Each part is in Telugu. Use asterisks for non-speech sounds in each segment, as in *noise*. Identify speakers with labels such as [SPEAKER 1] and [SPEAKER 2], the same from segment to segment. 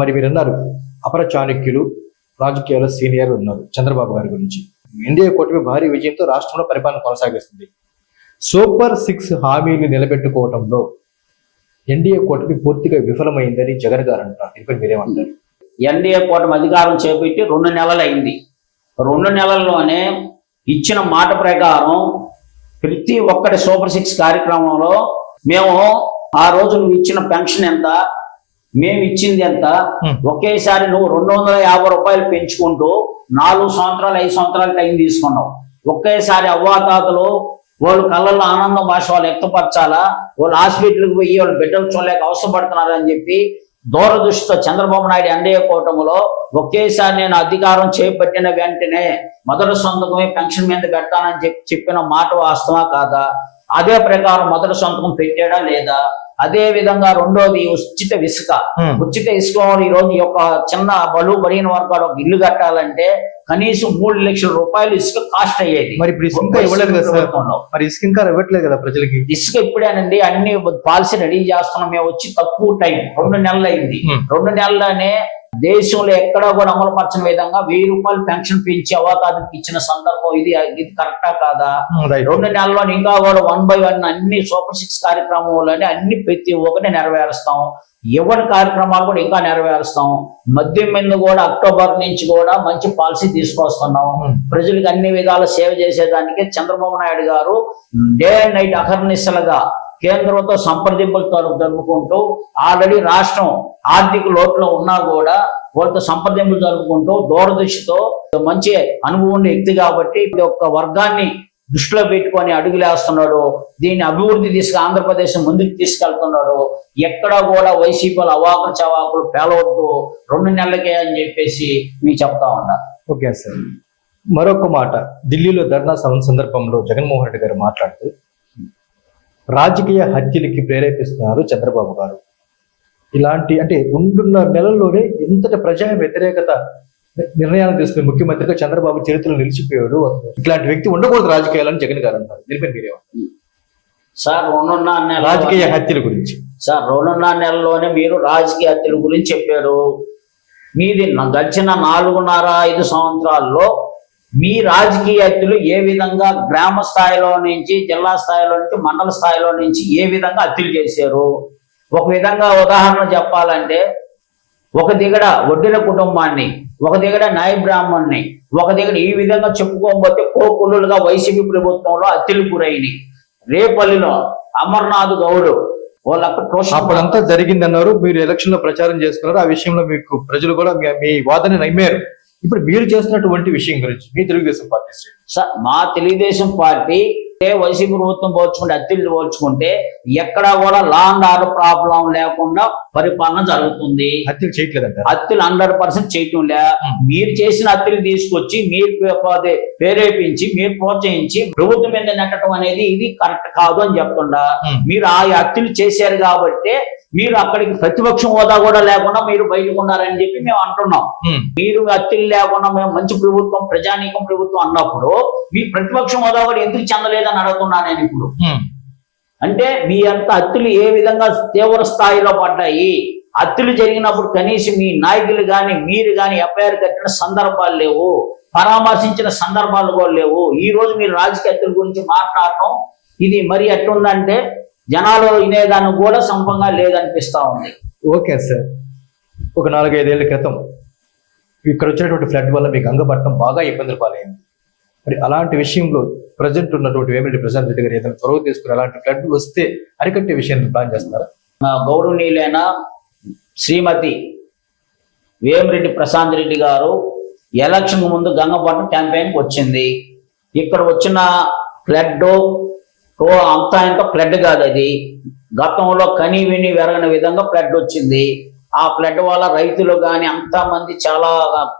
[SPEAKER 1] మరి మీరున్నారు అపర చాణక్యులు రాజకీయాల్లో సీనియర్ ఉన్నారు చంద్రబాబు గారి గురించి. ఎన్డీఏ కూటమి భారీ విజయంతో రాష్ట్రంలో పరిపాలన కొనసాగిస్తుంది. సూపర్ సిక్స్ హామీలు నిలబెట్టుకోవడంలో ఎన్డీఏ కూటమి పూర్తిగా విఫలమైందని జగన్ గారు అంటున్నారు. దీనిపై మీరేమంటారు?
[SPEAKER 2] ఎన్డీఏ కూటమి అధికారం చేపట్టి రెండు నెలలు అయింది. రెండు నెలల్లోనే ఇచ్చిన మాట ప్రకారం ప్రతి ఒక్కటి సూపర్ సిక్స్ కార్యక్రమంలో మేము ఆ రోజు నువ్వు ఇచ్చిన పెన్షన్ ఎంత మేము ఇచ్చింది ఎంత. ఒకేసారి నువ్వు రెండు వందల యాభై రూపాయలు పెంచుకుంటూ నాలుగు సంవత్సరాలు ఐదు సంవత్సరాలు టైం తీసుకున్నావు. ఒకేసారి అవ్వాతాతలు వాళ్ళు కళ్ళల్లో ఆనందం భాష వాళ్ళు వ్యక్తపరచాలా? వాళ్ళు హాస్పిటల్కి పోయి వాళ్ళు బిడ్డలు చూడలేక అవసరపడుతున్నారు అని చెప్పి దూరదృష్టితో చంద్రబాబు నాయుడు ఎన్డీఏ కూటమిలో ఒకేసారి నేను అధికారం చేపట్టిన వెంటనే మొదటి సొంతకమే పెన్షన్ మీద పెట్టాలని చెప్పి చెప్పిన మాట వాస్తవా కాదా? అదే ప్రకారం మొదటి సొంతకం పెట్టాడా లేదా? అదే విధంగా రెండోది ఉచిత ఇసుక. ఉచిత ఇసుక ఈ రోజు యొక్క చిన్న బలు బడిన వర్గాలు ఒక ఇల్లు కట్టాలంటే కనీసం మూడు లక్షల రూపాయలు ఇసుక కాస్ట్ అయ్యేది.
[SPEAKER 1] మరి ఇప్పుడు ఇసుక ఇంకా ఇవ్వలేదు కదా. మరి ఇసుక ఇంకా ఇవ్వట్లేదు కదా ప్రజలకి?
[SPEAKER 2] ఇసుక ఇప్పుడేనండి అన్ని పాలసీ రెడీ చేస్తున్నాం. మేము వచ్చి తక్కువ టైం రెండు నెలలు అయింది. రెండు నెలల్లోనే దేశంలో ఎక్కడా కూడా అమలు పరచిన విధంగా వెయ్యి రూపాయలు పెన్షన్ పెంచి అవకాశానికి ఇచ్చిన సందర్భం ఇది ఇది కరెక్టా కాదా? రెండు నెలల్లో ఇంకా కూడా వన్ బై వన్ అన్ని సూపర్ సిక్స్ కార్యక్రమంలోనే అన్ని ప్రతి ఒక్కటి నెరవేరుస్తాం. ఇవ్వని కార్యక్రమాలు కూడా ఇంకా నెరవేరుస్తాం. మద్యం మీద కూడా అక్టోబర్ నుంచి కూడా మంచి పాలసీ తీసుకొస్తున్నాం.
[SPEAKER 1] Hmm.
[SPEAKER 2] ప్రజలకు అన్ని విధాల సేవ చేసేదానికి చంద్రబాబు నాయుడు గారు డే అండ్ నైట్ అహర్నిశలుగా కేంద్రంతో సంప్రదింపులు జరుపుకుంటూ ఆల్రెడీ రాష్ట్రం ఆర్థిక లోటులో ఉన్నా కూడా వాళ్ళతో సంప్రదింపులు జరుపుకుంటూ దూరదృష్టితో మంచి అనుభవం ఉన్న వ్యక్తి కాబట్టి ఈ యొక్క వర్గాన్ని దృష్టిలో పెట్టుకొని అడుగులేస్తున్నాడు దీన్ని అభివృద్ధి తీసుకు ఆంధ్రప్రదేశ్ ముందుకు తీసుకెళ్తున్నాడు. ఎక్కడా కూడా వైసీపీలు అవాకులు చవాకులు పేలవద్దు రెండు నెలలకే అని చెప్పేసి మీకు చెప్తా ఉన్నారు
[SPEAKER 1] ఓకే సార్. మరొక మాట. ఢిల్లీలో ధర్నా సభ సందర్భంలో జగన్మోహన్ రెడ్డి గారు మాట్లాడుతూ రాజకీయ హత్యలకి ప్రేరేపిస్తున్నారు చంద్రబాబు గారు. ఇలాంటి అంటే రెండున్నర నెలల్లోనే ఇంతటి ప్రజా వ్యతిరేకత నిర్ణయాలు తీసుకునే ముఖ్యమంత్రిగా చంద్రబాబు చరిత్రలో నిలిచిపోయాడు. ఇట్లాంటి వ్యక్తి ఉండకూడదు రాజకీయాలని జగన్ గారు అంటారు. దీనిపై మీరేమంటారు
[SPEAKER 2] సార్ రెండున్నర నెలలు
[SPEAKER 1] రాజకీయ హత్యల గురించి.
[SPEAKER 2] సార్ రెండున్నర నెలల్లోనే మీరు రాజకీయ హత్యల గురించి చెప్పారు. మీది గడిచిన నాలుగున్నర ఐదు సంవత్సరాల్లో మీ రాజకీయ ఏ విధంగా గ్రామ స్థాయిలో నుంచి జిల్లా స్థాయిలో నుంచి మండల స్థాయిలో నుంచి ఏ విధంగా హత్యలు చేశారు? ఒక విధంగా ఉదాహరణ చెప్పాలంటే ఒక దిగడ వడ్డిన కుటుంబాన్ని ఒక దిగడ నాయ బ్రాహ్మణ్ణి ఒక దిగడ ఈ విధంగా చెప్పుకోకపోతే కోకులుగా వైసీపీ ప్రభుత్వంలో హత్యలు గురైనవి రేపల్లిలో అమర్నాథ్ గౌడ్
[SPEAKER 1] అప్పుడంతా జరిగిందన్నారు. మీరు ఎలక్షన్లో ప్రచారం చేస్తున్నారు ఆ విషయంలో మీకు ప్రజలు కూడా మీ- మీ వాదన నమ్మారు. ఇప్పుడు మీరు చేస్తున్నటువంటి విషయం గురించి మీ తెలుగుదేశం పార్టీ శ్రేణి.
[SPEAKER 2] స- మా తెలుగుదేశం పార్టీ వైసీపీ ప్రభుత్వం పోల్చుకుంటే అత్తిళ్ళు పోల్చుకుంటే ఎక్కడా కూడా లా అండ్ ఆర్డర్ ప్రాబ్లం లేకుండా పరిపాలన జరుగుతుంది
[SPEAKER 1] హత్యలు చేయట్లేదంటారు
[SPEAKER 2] హత్యలు హండ్రెడ్ పర్సెంట్ చేయటం లే. మీరు చేసిన హత్యలు తీసుకొచ్చి మీరు ప్రేరేపించి మీరు ప్రోత్సహించి ప్రభుత్వం మీద నెట్టడం అనేది ఇది కరెక్ట్ కాదు అని చెప్తుండా. మీరు ఆ హత్యలు చేశారు కాబట్టి మీరు అక్కడికి ప్రతిపక్షం హోదా కూడా లేకుండా మీరు బయటకు ఉన్నారని చెప్పి మేము అంటున్నాం. మీరు హత్యలు లేకుండా మేము మంచి ప్రభుత్వం ప్రజానీకం ప్రభుత్వం అన్నప్పుడు మీ ప్రతిపక్షం హోదా కూడా ఎందుకు చెందలేదని అడుగుతున్నా నేను ఇప్పుడు. అంటే మీ అంత హత్యలు ఏ విధంగా తీవ్ర స్థాయిలో పడ్డాయి? హత్యలు జరిగినప్పుడు కనీసం మీ నాయకులు కానీ మీరు కానీ ఎఫ్ఐఆర్ కట్టిన సందర్భాలు లేవు. పరామర్శించిన సందర్భాలు కూడా లేవు. ఈ రోజు మీరు రాజకీయ హత్యల గురించి మాట్లాడటం ఇది మరి ఎట్లుందంటే జనాలు వినేదానికి కూడా సంభవంగా లేదనిపిస్తా ఉంది.
[SPEAKER 1] Okay sir. ఒక నాలుగైదేళ్ళ క్రితం ఇక్కడ వచ్చినటువంటి ఫ్లడ్ వల్ల మీ గంగపట్నం బాగా ఇబ్బందులు పాలైంది. మరి అలాంటి విషయంలో ప్రజెంట్ ఉన్నటువంటి వేమిరెడ్డి ప్రశాంత్ రెడ్డి గారు ఏదైనా చొరవ తీసుకుని అలాంటి ఫ్లడ్ వస్తే అరికట్టే విషయాన్ని ప్లాన్ చేస్తున్నారా?
[SPEAKER 2] గౌరవనీయులైన శ్రీమతి వేమిరెడ్డి ప్రశాంత్ రెడ్డి గారు ఎలక్షన్ ముందు గంగపట్నం క్యాంపెయిన్కి వచ్చింది. ఇక్కడ వచ్చిన ఫ్లడ్ ఓ అంతా ఇంత ఫ్లడ్ కాదు అది. గతంలో కని విని వెరగని విధంగా ఫ్లడ్ వచ్చింది. ఆ ఫ్లడ్ వల్ల రైతులు కానీ అంతా మంది చాలా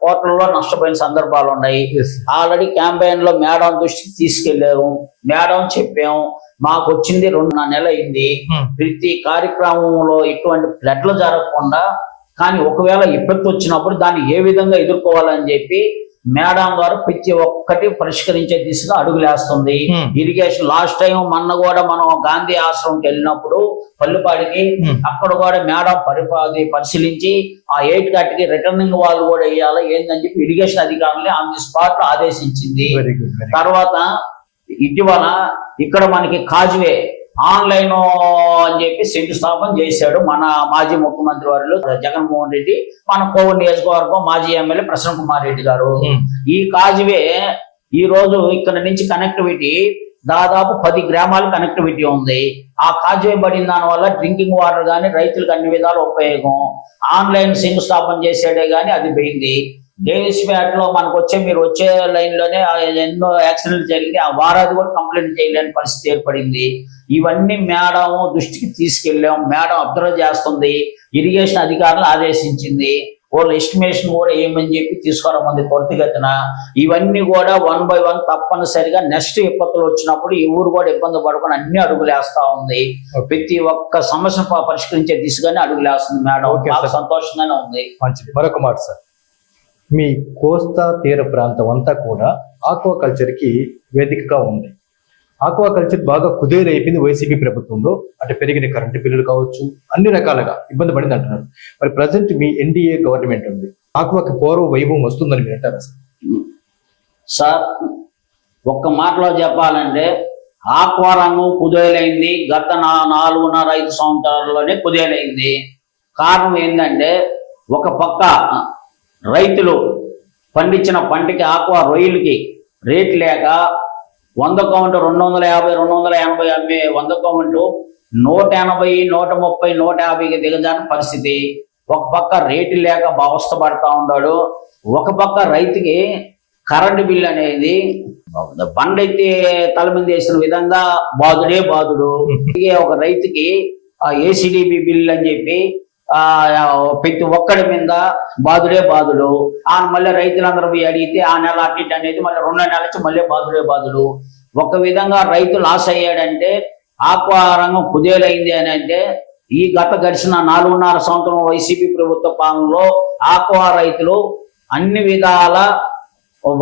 [SPEAKER 2] కోట్లలో నష్టపోయిన సందర్భాలు ఉన్నాయి. ఆల్రెడీ క్యాంపెయిన్లో మేడం దృష్టికి తీసుకెళ్ళారు. మేడం చెప్పాం మాకు వచ్చింది రెండున్నర నెల అయింది.
[SPEAKER 1] Hmm.
[SPEAKER 2] ప్రతి కార్యక్రమంలో ఇటువంటి ఫ్లడ్లు జరగకుండా కానీ ఒకవేళ విపత్తు వచ్చినప్పుడు దాన్ని ఏ విధంగా ఎదుర్కోవాలని చెప్పి మేడం గారు ప్రతి ఒక్కటి పరిష్కరించే దిశగా అడుగులేస్తుంది. ఇరిగేషన్ లాస్ట్ టైం మొన్న కూడా మనం గాంధీ ఆశ్రమంకి వెళ్ళినప్పుడు పల్లిపాడికి
[SPEAKER 1] Hmm.
[SPEAKER 2] అక్కడ కూడా మేడం పరిపాది పరిశీలించి ఆ ఎయిట్ కట్కి రిటర్నింగ్ వాళ్ళు కూడా వేయాలి ఏందని చెప్పి ఇరిగేషన్ అధికారులని ఆన్ ది స్పాట్ ఆదేశించింది తర్వాత ఇటీవల ఇక్కడ మనకి కాజువే ఆన్లైన్ అని చెప్పి శంకుస్థాపన చేశాడు మన మాజీ ముఖ్యమంత్రి వారు జగన్మోహన్ రెడ్డి. మన కోవూరు నియోజకవర్గం మాజీ ఎమ్మెల్యే ప్రసన్న కుమార్ రెడ్డి గారు. ఈ కాజువే ఈ రోజు ఇక్కడ నుంచి కనెక్టివిటీ దాదాపు పది గ్రామాలు కనెక్టివిటీ ఉంది. ఆ కాజువే పడిన దాని వల్ల డ్రింకింగ్ వాటర్ కానీ రైతులకు అన్ని విధాల ఉపయోగం. ఆన్లైన్ శంకుస్థాపన చేసాడే కానీ అది పోయింది. డేవిస్ బ్యాట్లో మనకు వచ్చే మీరు వచ్చే లైన్లోనే ఎన్నో యాక్సిడెంట్లు జరిగి ఆ వారాది కూడా కంప్లైంట్ చేయలేని పరిస్థితి ఏర్పడింది. ఇవన్నీ మేడం దృష్టికి తీసుకెళ్ళాం. మేడం అబ్జర్వ్ చేస్తుంది. ఇరిగేషన్ అధికారులు ఆదేశించింది. వాళ్ళు ఎస్టిమేషన్ కూడా ఏమని చెప్పి తీసుకురమ్మంది త్వరితగతిన. ఇవన్నీ కూడా వన్ బై వన్ తప్పనిసరిగా నెక్స్ట్ విపత్తులు వచ్చినప్పుడు ఈ ఊరు కూడా ఇబ్బంది పడకుండా అన్ని అడుగులు వేస్తా ఉంది. ప్రతి ఒక్క సమస్యను ప- పరిష్కరించే దిశగానే అడుగులు వేస్తుంది మేడం. సంతోషంగానే ఉంది.
[SPEAKER 1] మంచిది. మరొక మాట సార్. మీ కోస్తా తీర ప్రాంతం అంతా కూడా ఆక్వాకల్చర్కి వేదికగా ఉంది. ఆక్వాకల్చర్ బాగా కుదేరైపోయింది వైసీపీ ప్రభుత్వంలో. అంటే పెరిగిన కరెంటు బిల్లులు కావచ్చు అన్ని రకాలుగా ఇబ్బంది పడింది అంటున్నారు. మరి ప్రజెంట్ మీ ఎన్డీఏ గవర్నమెంట్ ఉంది. ఆక్వాకి పూర్వ వైభవం వస్తుందని మీరు అంటారా సార్?
[SPEAKER 2] సార్ ఒక్క మాటలో చెప్పాలంటే ఆక్వా రంగం కుదేలైంది. గత నా నాలుగున్నర ఐదు సంవత్సరాల్లోనే కుదేలైంది. కారణం ఏంటంటే ఒక పక్క రైతులు పండించిన పంటకి ఆక్వా రొయ్యలకి రేట్ లేక వంద కౌంట్ రెండు వందల యాభై రెండు వందల ఎనభై అమ్మే వంద కౌంట్ నూట ఎనభై నూట ముప్పై నూట యాభైకి దిగజాని పరిస్థితి. ఒక పక్క రేటు లేక అవస్థ పడతా ఉన్నాడు. ఒక పక్క రైతుకి కరెంటు బిల్ అనేది బండెత్తి తల మీద వేసిన విధంగా బాధుడే బాధుడు *laughs* ఒక రైతుకి ఆ ఏసీడీబీ బిల్ అని చెప్పి ప్రతి ఒక్కడి మీద బాధుడే బాధుడు. ఆ మళ్ళీ రైతులందరూ పోయి అడిగితే ఆ నెల అట్టి అనేది మళ్ళీ రెండో నెల నుంచి మళ్ళీ బాధుడే బాధుడు. ఒక విధంగా రైతు లాస్ అయ్యాడంటే ఆక్వా రంగం కుదేలైంది అని అంటే ఈ గత గడిచిన నాలుగున్నర సంవత్సరం వైసీపీ ప్రభుత్వ పాలనలో ఆక్వా రైతులు అన్ని విధాల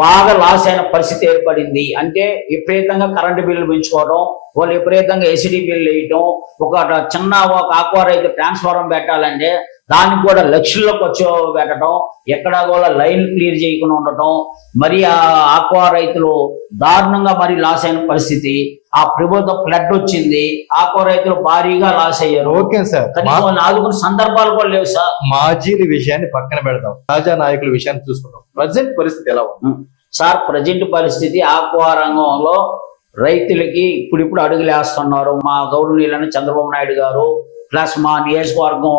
[SPEAKER 2] బాగా లాస్ అయిన పరిస్థితి ఏర్పడింది. అంటే విపరీతంగా కరెంటు బిల్లు పెంచుకోవడం వాళ్ళు విపరీతంగా ఎసిడి బిల్లు వేయటం ఒక చిన్న ఒక ఆక్వా రైతు ట్రాన్స్ఫారం పెట్టాలంటే దానికి కూడా లక్షల్లో ఖర్చు పెట్టడం ఎక్కడా కూడా లైన్ క్లియర్ చేయకుండా ఉండటం మరి ఆ ఆక్వా రైతులు దారుణంగా మరి లాస్ అయిన పరిస్థితి. ఆ ప్రభుత్వం ఫ్లడ్ వచ్చింది ఆక్వా రైతులు భారీగా లాస్ అయ్యారు.
[SPEAKER 1] Okay sir.
[SPEAKER 2] ఆదుకున్న సందర్భాలు కూడా లేవు సార్.
[SPEAKER 1] మాజీల విషయాన్ని పక్కన పెడదాం. తాజా నాయకుల విషయాన్ని చూసుకుందాం. ప్రజెంట్ పరిస్థితి ఎలా ఉంది?
[SPEAKER 2] సార్ ప్రజెంట్ పరిస్థితి ఆక్వా రంగంలో రైతులకి ఇప్పుడిప్పుడు అడుగులు వేస్తున్నారు మా గౌరవనీయులైన చంద్రబాబు నాయుడు గారు ప్లస్ మా నియోజకవర్గం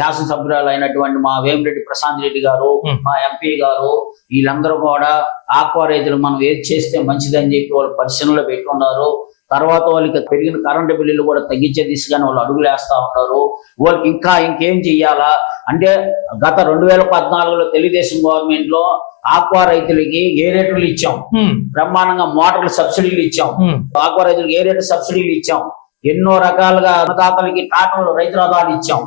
[SPEAKER 2] శాసనసభ్యురాలు అయినటువంటి మా వేమిరెడ్డి ప్రశాంత్ రెడ్డి గారు. మా ఎంపీ గారు వీళ్ళందరూ కూడా ఆక్వా రైతులు మనం ఏది చేస్తే మంచిదని చెప్పి వాళ్ళు పరిశీలనలో పెట్టున్నారు. తర్వాత వాళ్ళకి పెరిగిన కరెంటు బిల్లులు కూడా తగ్గించే దిశగానే వాళ్ళు అడుగులు వేస్తా ఉన్నారు. వాళ్ళకి ఇంకా ఇంకేం చెయ్యాలా? అంటే గత రెండు వేల పద్నాలుగులో తెలుగుదేశం గవర్నమెంట్లో ఆక్వా రైతులకి ఏ రేట్లు ఇచ్చాం?
[SPEAKER 1] హ్మ్,
[SPEAKER 2] బ్రహ్మాండంగా మోటార్లు సబ్సిడీలు ఇచ్చాం. ఆక్వా రైతులకు ఏ రేటు సబ్సిడీలు ఇచ్చాం? ఎన్నో రకాలుగా అన్నదాతలకి ట్రాక్టర్లు రైతు రథాలు ఇచ్చాం.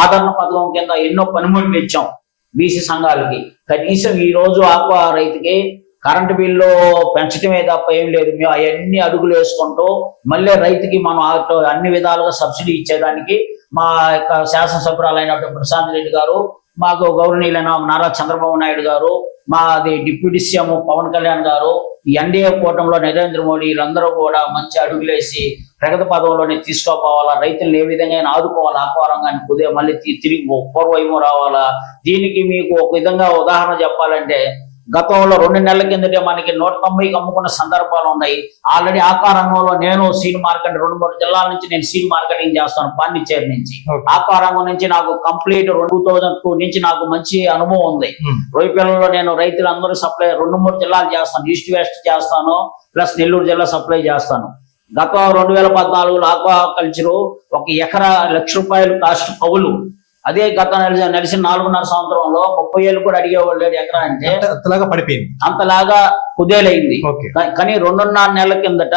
[SPEAKER 2] ఆదరణ పథకం కింద ఎన్నో పనిముట్లు ఇచ్చాం బీసీ సంఘాలకి. కనీసం ఈ రోజు ఆక్వా రైతుకి కరెంటు బిల్లు పెంచడమే తప్ప ఏం లేదు. మేము అవన్నీ అడుగులు వేసుకుంటూ మళ్ళీ రైతుకి మనం అన్ని విధాలుగా సబ్సిడీ ఇచ్చేదానికి మా యొక్క శాసనసభ్యురాలైనటువంటి ప్రశాంత్ రెడ్డి గారు మాకు గౌరవనీయులైన నారా చంద్రబాబు నాయుడు గారు మాది డిప్యూటీ సీఎం పవన్ కళ్యాణ్ గారు. ఎన్డీఏ కూటమిలో నరేంద్ర మోడీ వీళ్ళందరూ కూడా మంచి అడుగులేసి ప్రగతి పదంలోనే తీసుకోపోవాలా రైతులను ఏ విధంగా ఆదుకోవాలా ఆక్వా ఉదయం మళ్ళీ తిరిగి పూర్వైపు రావాలా? దీనికి మీకు ఒక విధంగా ఉదాహరణ చెప్పాలంటే గతంలో రెండు నెలల కిందటే మనకి నూట తొంభైకి అమ్ముకున్న సందర్భాలు ఉన్నాయి. ఆల్రెడీ ఆక్వా రంగంలో నేను సీడ్ మార్కెట్ రెండు మూడు జిల్లాల నుంచి నేను సీడ్ మార్కెటింగ్ చేస్తాను పాండిచ్చేరి నుంచి. ఆక్వా రంగం నుంచి నాకు కంప్లీట్ టూ థౌజండ్ టూ నుంచి నాకు మంచి అనుభవం ఉంది.
[SPEAKER 1] హ్మ్,
[SPEAKER 2] రొయ్య పిల్లల్లో నేను రైతులందరూ సప్లై రెండు మూడు జిల్లాలు చేస్తాను ఈస్ట్ వెస్ట్ చేస్తాను ప్లస్ నెల్లూరు జిల్లా సప్లై చేస్తాను. గత రెండు వేల పద్నాలుగులో ఆక్వా కల్చర్ ఒక ఎకరా లక్ష రూపాయలు కాస్ట్ కవులు. అదే గత నడిచిన నాలుగున్నర సంవత్సరంలో ముప్పై ఏళ్ళు కూడా అడిగేవాళ్ళు లేడు ఎకరా అంటే
[SPEAKER 1] అంత- అంతలాగా పడిపోయింది.
[SPEAKER 2] అంతలాగా కుదేలైంది. కానీ రెండున్నర నెలల కిందట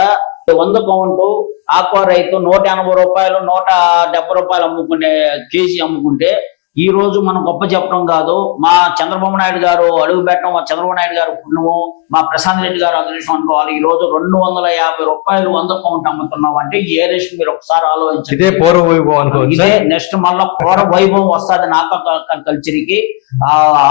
[SPEAKER 2] వంద కౌంటు ఆక్వా రైతు నూట ఎనభై రూపాయలు నూట డెబ్బై రూపాయలు అమ్ముకునే కేజీ అమ్ముకుంటే ఈ రోజు మనం గొప్ప చెప్పడం కాదు. మా చంద్రబాబు నాయుడు గారు అడుగు పెట్టడం మా చంద్రబాబు నాయుడు గారు పుణ్యము మా ప్రశాంత్ రెడ్డి గారు అదృష్టం అనుకోవాలి. ఈ రోజు రెండు వందల యాభై రూపాయలు వంద కౌంట్ అమ్ముతున్నాం అంటే ఏ రేషన్ మీరు ఒకసారి ఆలోచించండి.
[SPEAKER 1] ఇదే పూర్వ వైభవం
[SPEAKER 2] ఇదే నెక్స్ట్ మళ్ళా పూర వైభవం వస్తుంది ఆక్వా కల్చర్కి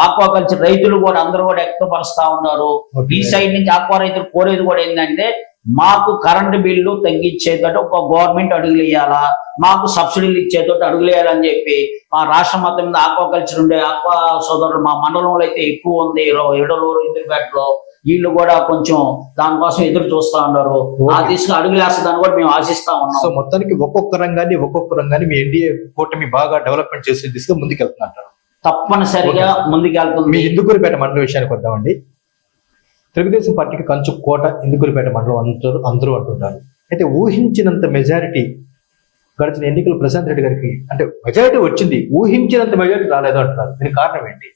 [SPEAKER 2] ఆక్వా కల్చర్ రైతులు కూడా అందరూ కూడా వ్యక్తపరుస్తా ఉన్నారు. ఈ సైడ్ నుంచి ఆక్వా రైతులు కోరేది కూడా ఏంటంటే మాకు కరెంటు బిల్లు తగ్గించేటట్టు ఒక గవర్నమెంట్ అడుగులు వేయాలా మాకు సబ్సిడీలు ఇచ్చేటట్టు అడుగులు వేయాలని చెప్పి మా రాష్ట్రం మొత్తం మీద ఆక్వా కల్చర్ ఉండే ఆక్వా సోదరులు మా మండలంలో అయితే ఎక్కువ ఉంది. ఎడలూరు ఇంద్రపేటలో వీళ్ళు కూడా కొంచెం దానికోసం ఎదురు చూస్తా ఉన్నారు. ఆ దిశగా అడుగులు వేస్తుందని కూడా మేము ఆశిస్తా
[SPEAKER 1] సో
[SPEAKER 2] ఉన్నాం
[SPEAKER 1] మొత్తానికి ఒక్కొక్క రంగాన్ని ఒక్కొక్క రంగాన్ని మీ ఎన్డీఏ కూటమి బాగా డెవలప్మెంట్ చేసే దిశగా ముందుకెళ్తున్నారు
[SPEAKER 2] తప్పనిసరిగా
[SPEAKER 1] మీ
[SPEAKER 2] ముందుకెళ్తుంది.
[SPEAKER 1] ఇందుకూరుపేట మండలం విషయానికి వద్దామండి. తెలుగుదేశం పార్టీకి కంచు కోట ఇందుకులపేట మండలం అందరూ అందరూ అంటుంటారు. అయితే ఊహించినంత మెజారిటీ గడిచిన ఎన్నికలు ప్రశాంత్ రెడ్డి గారికి అంటే మెజారిటీ వచ్చింది. ఊహించినంత మెజారిటీ రాలేదు అంటున్నారు. దీనికి కారణం ఏంటి?